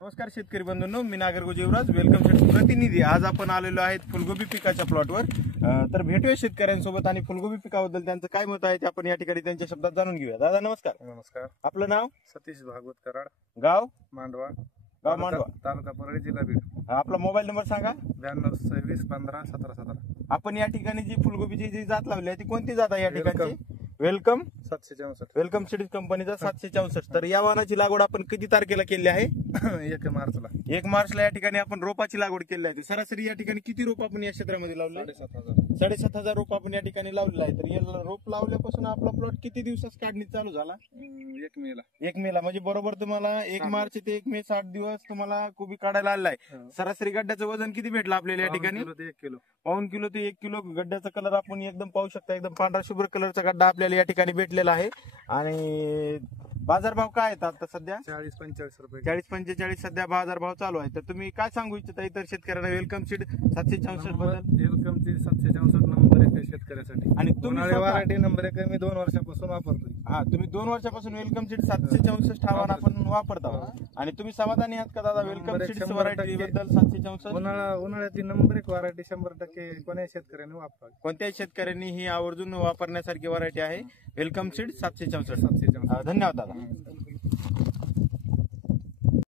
नमस्कार शेतकरी बंधूंनो, मी नागरगोजे युवराज वेलकम प्रतिनिधी। आज आपण आलेलो आहेत फुलगोबी पिकाच्या प्लॉटवर। तर भेटूया शेतकऱ्यांसोबत आणि फुलगोबी पिकाबद्दल त्यांचं काय मत आहे ते आपण या ठिकाणी त्यांच्या शब्दात जाणून घेऊया। दादा नमस्कार। नमस्कार। आपलं नाव? सतीश भागवत कराड, गाव? मांडवा, मांडवा, तालुका परळी, जिल्हा बीड। आपला मोबाईल नंबर सांगा। 92 26 15 17 17। आपण या ठिकाणी जी फुलगोबीची जी जात लावली आहे ती कोणती जात आहे या ठिकाणी? वेलकम 764। वेलकम सीड्स कंपनीचा 764। तर या वाहनाची लागवड आपण किती तारखेला केली आहे? 1 मार्चला। 1 मार्चला या ठिकाणी आपण रोपाची लागवड केली आहे। सरासरी या ठिकाणी किती रोप आपण या क्षेत्रामध्ये लावले? 7,500 रोप आपण या ठिकाणी लावलेला आहे। तर या रोप लावल्यापासून आपला प्लॉट किती दिवसात काढणी चालू झाला? 1 मेला। 1 मेला म्हणजे बरोबर तुम्हाला 1 मार्च ते 1 मे 60 दिवस तुम्हाला कोबी काढायला आलाय। सरासरी गड्ड्याचं वजन किती भेटलं आपल्याला या ठिकाणी? 1 किलो। पाऊण किलो ते 1 किलो। गड्ड्याचा कलर आपण एकदम पाहू शकता, एकदम पांढरा शुभ्र कलरचा गड्डा आपल्याला या ठिकाणी भेटलेला आहे। आणि बाजारभाव काय आहेत आता सध्या? 40-45 रुपये। 40-45 सध्या बाजारभाव चालू आहे। तर तुम्ही काय सांगू इच्छिता इतर शेतकऱ्यांना वेलकम सीड 764 बद्दल? वेलकम ची 764 नंबर 1 शेतकऱ्यासाठी आणि तुम्ही व्हरायटी नंबर 1 मी 2 वर्षापासून वापरतोय। हा, तुम्ही 2 वर्षापासून वेलकम सीड 764 आव्हान आपण वापरता आणि तुम्ही समाधानी आहात का दादा वेलकम सीड व्हरायटी बद्दल? 764 उन्हाळ्याची नंबर 1 व्हरायटी 100% कोणत्याही शेतकऱ्याने वापरावी। कोणत्याही शेतकऱ्यांनी ही आवर्जून वापरण्यासारखी व्हरायटी आहे वेलकम सीड 764। धन्यवाद धन्यवाद दादा।